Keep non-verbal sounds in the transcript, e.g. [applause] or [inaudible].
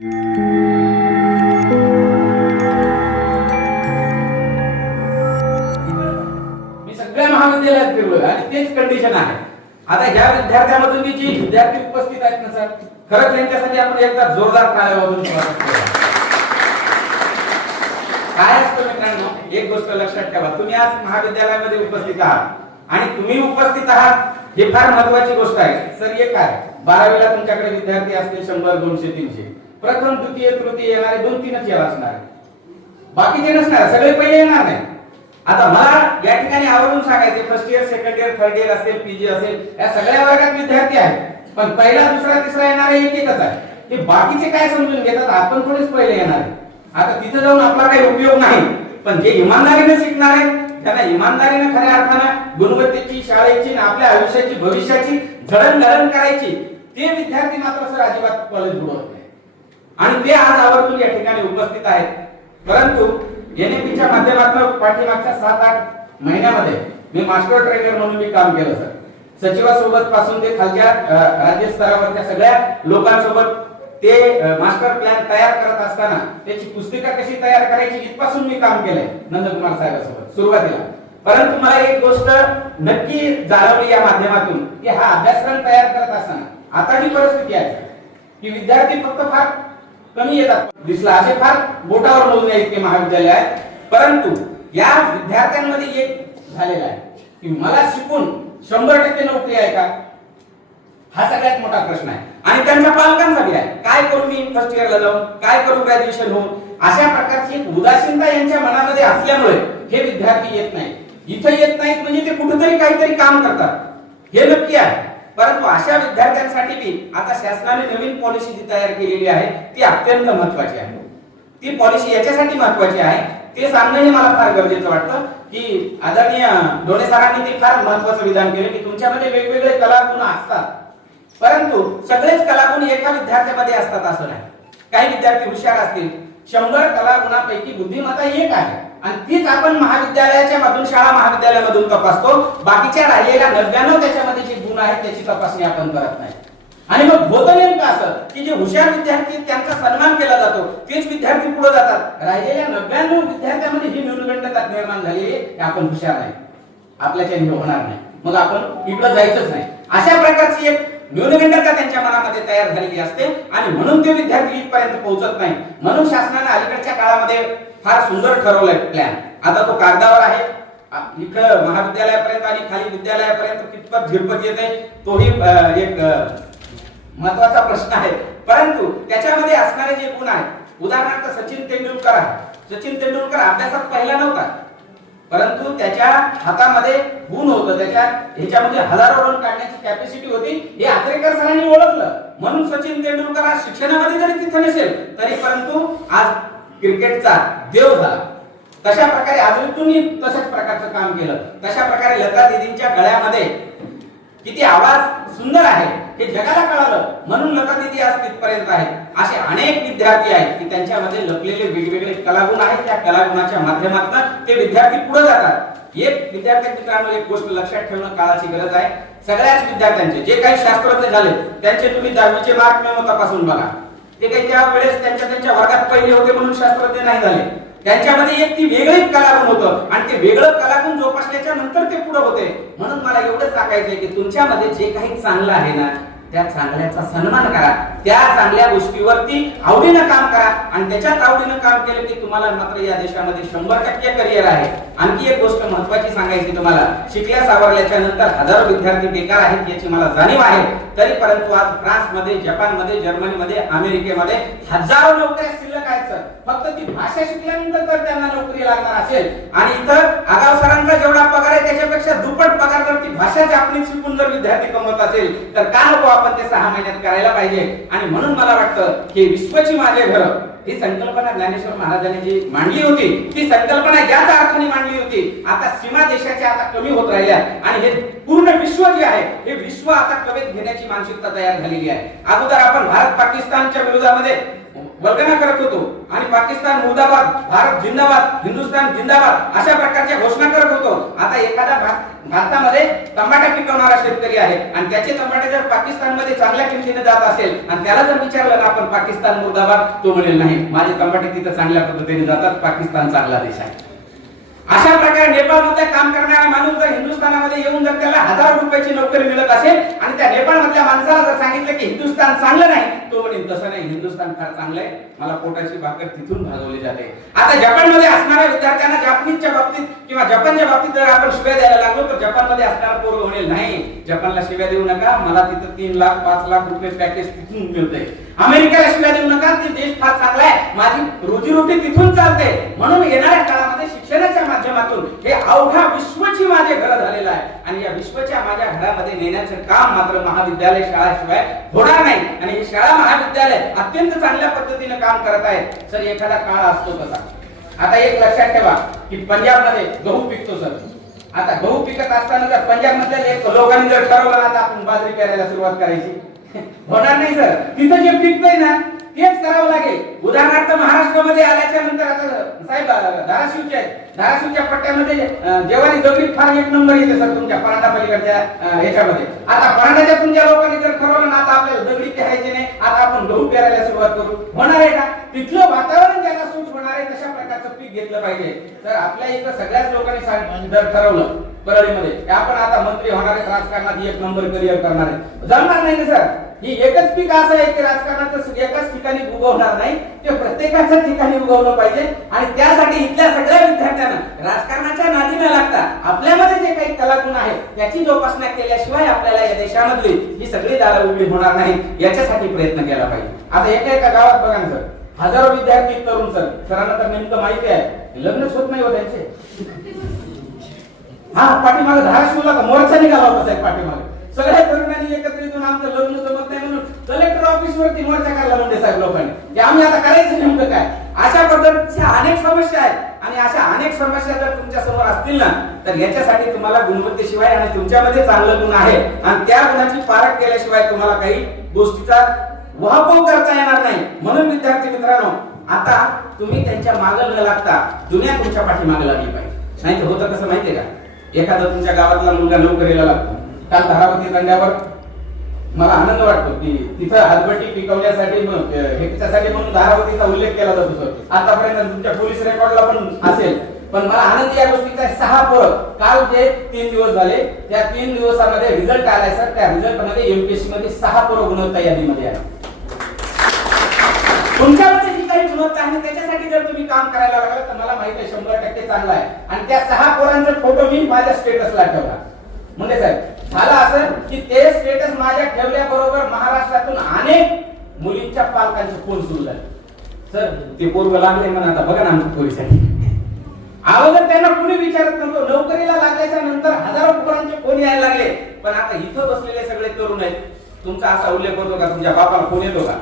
मी सगळ्या महाविद्यालयात फिरलोय आणि तेच कंडिशन आहे. आता ह्या विद्यार्थ्यामधून मी जी विद्यार्थी उपस्थित आहेत ना सर खरंच त्यांच्यासाठी आपण एकदा जोरदार टाळ्या काय असतं मित्रांनो? एक गोष्ट लक्षात ठेवा. तुम्ही आज महाविद्यालयामध्ये उपस्थित आहात. आणि तुम्ही उपस्थित आहात हे फार महत्वाची गोष्ट आहे. सर एक आहे बारावीला तुमच्याकडे विद्यार्थी असतील शंभर दोनशे तीनशे. प्रथम द्वितीय तृतीय येणारे दोन तीनच या असणार. बाकीचे नसणार सगळे पहिले येणार नाही. आता मला या ठिकाणी आवडून सांगायचे first year second year third year असेल पीजी असेल या सगळ्या वर्गात विद्यार्थी आहेत. पण पहिला दुसरा तिसरा येणार एक एकच आहे ते बाकीचे काय समजून घेतात आपण थोडेच पहिले येणार आता तिथे जाऊन आपला काही उपयोग नाही. पण जे इमानदारीने शिकणार आहेत त्यांना इमानदारीने खऱ्या अर्थानं गुणवत्तेची शाळेची आणि आपल्या आयुष्याची भविष्याची जडणघडण करायची ते विद्यार्थी मात्र सर अजिबात कॉलेज बुडवत नाही. आणि ते आज आवर्जून या ठिकाणी उपस्थित आहेत. परंतु एनएपीच्या माध्यमातून पाठीमागच्या सात आठ महिन्यामध्ये मी मास्टर ट्रेनर म्हणून मी काम केलं सर सचिवासोबत पासून ते खालच्या राज्य स्तरावरच्या सगळ्या लोकांसोबत ते मास्टर प्लॅन तयार करत असताना त्याची पुस्तिका कशी तयार करायची इथपासून मी काम केलंय नंदकुमार साहेबांसोबत सुरुवातीला. परंतु मला एक गोष्ट नक्की जाणवली या माध्यमातून की हा अभ्यासक्रम तयार करत असताना आता जी परिस्थिती आहे की विद्यार्थी फक्त फार कमी येतात. दिसला असे फार बोटावर मोजणे इतके महाविद्यालय आहेत. परंतु या विद्यार्थ्यांमध्ये एक झालेला आहे की मला शिकून शंभर टक्के नोकरी आहे का? हा सगळ्यात मोठा प्रश्न आहे. आणि त्यांच्या पालकांचा बी आहे. काय करू मी फर्स्ट इयरला जाऊन? काय करू ग्रॅज्युएशन होऊन? अशा प्रकारची एक उदासीनता यांच्या मनामध्ये असल्यामुळे हे विद्यार्थी येत नाही इथं येत नाहीत म्हणजे ते कुठेतरी काहीतरी काम करतात. हे नक्की आहे. परंतु अशा विद्यार्थ्यांसाठी बी आता शासनाने नवीन पॉलिसी जी तयार केलेली आहे ती अत्यंत महत्वाची आहे. ती पॉलिसी याच्यासाठी महत्वाची आहे ते सांगणं हे मला फार गरजेचं वाटतं की आदरणीय डोणे सरांनी ते फार महत्वाचं विधान केलं की तुमच्यामध्ये वेगवेगळे कलागुण असतात. परंतु सगळेच कलागुण एका विद्यार्थ्यामध्ये असतात असं नाही. काही विद्यार्थी हुशार असतील शंभर कलागुणापैकी बुद्धिमत्ता एक आहे. आणि तीच आपण महाविद्यालयाच्या मधून शाळा महाविद्यालयामधून तपासतो. बाकीच्या राहिलेल्या नव्याण्णव त्याच्यामध्ये जी गुण आहेत त्याची तपासणी आपण करत नाही. आणि मग होतं नेमकं असं की जे हुशार विद्यार्थी त्यांचा सन्मान केला जातो. तेच विद्यार्थी पुढे जातात. राहिलेल्या नव्याण्णव विद्यार्थ्यांमध्ये ही न्यूनगंडता निर्माण झाली आपण हुशार नाही. आपल्याच्याने होणार नाही. मग आपण इकडे जायचंच नाही. अशा प्रकारची एक न्यूनगंडता त्यांच्या मनामध्ये तयार झालेली असते आणि म्हणून ते विद्यार्थी इथपर्यंत पोहोचत नाही. म्हणून शासनाने अलीकडच्या काळामध्ये फार सुंदर ठरवलंय प्लॅन आता तो कागदावर आहे. इकडं महाविद्यालयापर्यंत आणि खाली विद्यालयापर्यंत कितपत झिरपत येते तोही एक महत्त्वाचा प्रश्न आहे. परंतु त्याच्यामध्ये असणारे जे गुण आहेत उदाहरणार्थ सचिन तेंडुलकर आहे. सचिन तेंडुलकर अभ्यासात पहिला नव्हता. परंतु त्याच्या हातामध्ये गुण होतं त्याच्या ह्याच्यामध्ये हजारो रन काढण्याची कॅपॅसिटी होती. हे आचरेकर सरांनी ओळखलं. म्हणून सचिन तेंडुलकर आज शिक्षणामध्ये जरी तिथं नसेल तरी परंतु आज क्रिकेटचा देव झाला. तशा प्रकारे अजूनही तशाच प्रकारचं काम केलं. तशा प्रकारे लता दिदींच्या गळ्यामध्ये किती आवाज सुंदर आहे हे जगाला कळालं. म्हणून लता दिदी आज तिथपर्यंत आहे असे अनेक विद्यार्थी आहेत की त्यांच्यामध्ये लपलेले वेगवेगळे कलागुण आहेत. त्या कलागुणाच्या माध्यमातून ते विद्यार्थी पुढे जातात. एक विद्यार्थी मित्रांनो एक गोष्ट लक्षात ठेवणं काळाची गरज आहे. सगळ्याच विद्यार्थ्यांचे जे काही शास्त्रज्ञ झाले त्यांचे तुम्ही दहावीचे मार्क मेमो तपासून बघा. ते काही त्या वेळेस त्यांच्या त्यांच्या वर्गात पहिले होते म्हणून शास्त्रज्ञ नाही झाले. त्यांच्यामध्ये एक ती वेगळी कलागुण होतं. आणि ते वेगळं कलागुण जोपासल्याच्या नंतर ते पुढे होते. म्हणून मला एवढंच सांगायचंय की तुमच्यामध्ये जे काही चांगलं आहे ना त्या चांगल्याचा सन्मान करा. त्या चांगल्या गोष्टीवरती आवडीनं काम करा. आणि त्याच्यात आवडीनं काम केलं की तुम्हाला मात्र या देशामध्ये शंभर टक्के करिअर आहे. आणखी एक गोष्ट महत्वाची सांगायची तुम्हाला. शिकल्या सावरल्याच्या नंतर हजारो विद्यार्थी बेकार आहेत याची मला जाणीव आहे. तरी परंतु आज फ्रान्समध्ये जपानमध्ये जर्मनीमध्ये अमेरिकेमध्ये हजारो नोकऱ्या शिल्लक आहेत सर. फक्त ती भाषा शिकल्यानंतर तर त्यांना नोकरी लागणार असेल. आणि इथं आगाव सरांचा जेवढा पगार आहे त्याच्यापेक्षा दुप्पट पगार जर ती भाषा जापनीज शिकून जर विद्यार्थी कमवत असेल तर का नको आपण ते सहा महिन्यात करायला पाहिजे? आणि म्हणून मला वाटतं की विश्वची माझे घर. ही संकल्पना ज्ञानेश्वर महाराजांनी जी मांडली होती ती संकल्पना याच अर्थाने मांडली होती. आता सीमा देशाच्या आता कमी होत राहिल्या आणि हे पूर्ण विश्व जे आहे हे विश्व आता कवेत घेण्याची मानसिकता तयार झालेली आहे. अगोदर आपण भारत पाकिस्तानच्या विरोधामध्ये वल्गना करत होतो. आणि पाकिस्तान मुर्दाबाद भारत जिंदाबाद हिंदुस्थान जिंदाबाद अशा प्रकारच्या घोषणा करत होतो. आता एखादा भा- भारतामध्ये तंबाटा पिकवणारा शेतकरी आहे. आणि त्याचे तंबाटे जर पाकिस्तानमध्ये चांगल्या किमतीने जात असेल आणि त्याला जर विचारलं ना आपण पाकिस्तान मुर्दाबाद? तो म्हणेल नाही. माझे तंबाटे तिथं चांगल्या पद्धतीने जातात. पाकिस्तान चांगला देश आहे. अशा प्रकारे नेपाळमध्ये काम करणारा माणूस जर हिंदुस्थानामध्ये येऊन जर त्याला हजार रुपयाची नोकरी मिळत असेल आणि त्या नेपाळमधल्या माणसाला जर सांगितलं की हिंदुस्थान चांगलं नाही तो म्हणेल तसं नाही हिंदुस्थान फार चांगलं आहे. मला पोटाची भाकर तिथून भागवली जाते. आता जपानमध्ये असणाऱ्या विद्यार्थ्यांना जापनीजच्या बाबतीत किंवा जपानच्या बाबतीत जर आपण शिव्या द्यायला लागलो तर जपानमध्ये असणारा पोरं म्हणेल नाही जपानला शिव्या देऊ नका मला तिथं तीन लाख पाच लाख रुपये पॅकेज तिथून मिळतंय. अमेरिकेला शिव्या देऊ नका ते देश फार चांगला आहे. माझी रोजीरोटी तिथून चालते. म्हणून येणाऱ्या काळामध्ये शिक्षणाच्या माध्यमातून हे अवघा विश्वची माझे घर झालेलं आहे. आणि या विश्वच्या माझ्या घरामध्ये नेण्याचं काम मात्र महाविद्यालय शाळाशिवाय होणार नाही. आणि ही शाळा महाविद्यालय अत्यंत चांगल्या पद्धतीने काम करत आहे. सर एखादा काळ असतो तसा. आता एक लक्षात ठेवा की पंजाबमध्ये गहू पिकतो सर. आता गहू पिकत असताना जर पंजाब मधल्या एक लोकांनी जर ठरवलं आता आपण बाजरी करायला सुरुवात करायची. [laughs] होणार नाही सर. तिथं जे पिकतंय ना तेच करावं लागेल. उदाहरणार्थ महाराष्ट्रामध्ये आल्याच्यानंतर आता साहेब अं, धाराशिवच्या आहेत. धाराशिवच्या पट्ट्यामध्ये अं, जेवारी दगडी फार एक नंबर येते सर तुमच्या परांडा पलीकडच्या ह्याच्यामध्ये. आता परांडाच्या तुमच्या लोकांनी जर ठरवलं ना आता आपल्याला दगडी पेरायचे नाही आता आपण गहू पेरायला सुरुवात करू. होणार आहे का तिथलं वातावरण ज्याला सूट होणार आहे तशा प्रकारचं पीक घेतलं पाहिजे. तर आपल्या इथं सगळ्याच लोकांनी सांग- जर ठरवलं परळीमध्ये आपण आता मंत्री होणार आहेत राजकारणात एक नंबर करिअर करणार आहे जमणार नाही ना सर? ही एकच पीक असं आहे की राजकारणात एकाच ठिकाणी उगवणार नाही ते प्रत्येकाच्या ठिकाणी उगवलं पाहिजे आणि त्यासाठी इथल्या सगळ्या विद्यार्थ्यांना राजकारणाच्या नादी न लागता आपल्यामध्ये जे काही कलागुण आहे त्याची जोपासना केल्याशिवाय आपल्याला या देशामधली ही सगळी दारं उघडी होणार नाही याच्यासाठी प्रयत्न केला पाहिजे. आता एका एका गावात बघा सर हजारो विद्यार्थी तरुण सर सरांना तर नेमकं माहिती आहे लग्नच होत नाही हो त्यांचे. हा पाठीमागे धाराशिवला का मोर्चा निघाला होता साहेब पाठीमागे. सगळ्या तरुणांनी एकत्र येऊन आमचं लग्न जमत नाही म्हणून कलेक्टर ऑफिस वरती मोर्चा काढला म्हणजे साहेब लोकांनी. की आम्ही आता करायचं नेमकं काय? अशा पद्धतीच्या अनेक समस्या आहेत. आणि अशा अनेक समस्या जर तुमच्यासमोर असतील ना तर याच्यासाठी तुम्हाला गुणवत्तेशिवाय आणि तुमच्यामध्ये चांगलं गुण आहे. आणि त्या गुणाची पारख केल्याशिवाय तुम्हाला काही गोष्टीचा वाहपोव करता येणार नाही. म्हणून विद्यार्थी मित्रांनो आता तुम्ही त्यांच्या मागं न लागता दुनिया तुमच्या पाठीमागे लागली पाहिजे. नाही तर होतं कसं माहितीये का? एखादा तुमच्या गावातला मुलगा नोकरीला लागतो. काल धारावती रंगावर मला आनंद वाटतो की तिथं हातभट्टी पिकवण्यासाठी हे त्यासाठी म्हणून धारावतीचा उल्लेख केला जातो सर. आतापर्यंत तुमच्या पोलीस रेकॉर्डला पण असेल. पण मला आनंद या गोष्टीचा सहा पोरं. काल जे तीन दिवस झाले त्या तीन दिवसामध्ये रिझल्ट आलाय सर. त्या रिझल्टमध्ये एमपीएससी मध्ये सहा पोरं गुणवत्ता यादीमध्ये आहे तुमच्यामध्ये जी काही गुणवत्ता आहे त्याच्यासाठी जर तुम्ही काम करायला लागलं तर मला माहिती आहे शंभर टक्के चांगला आहे. आणि त्या सहा पोरांचा फोटो मी माझ्या स्टेटसला ठेवला. म्हणजे साहेब झालं असेल की ते स्टेटस माझ्या ठेवल्याबरोबर महाराष्ट्रातून अनेक मुलींच्या पालकांचे फोन सुरू झाले. सर ते पोरग लागले म्हणा आता बघा ना आमच्या पोलिसांनी. अगोदर त्यांना कुणी विचारत नव्हतं. नोकरीला लागल्याच्या नंतर हजारो पोरांचे फोन यायला लागले. पण आता इथं बसलेले सगळे तरुण आहेत. तुमचा असा उल्लेख करतो का? तुमच्या बापाला फोन येतो का?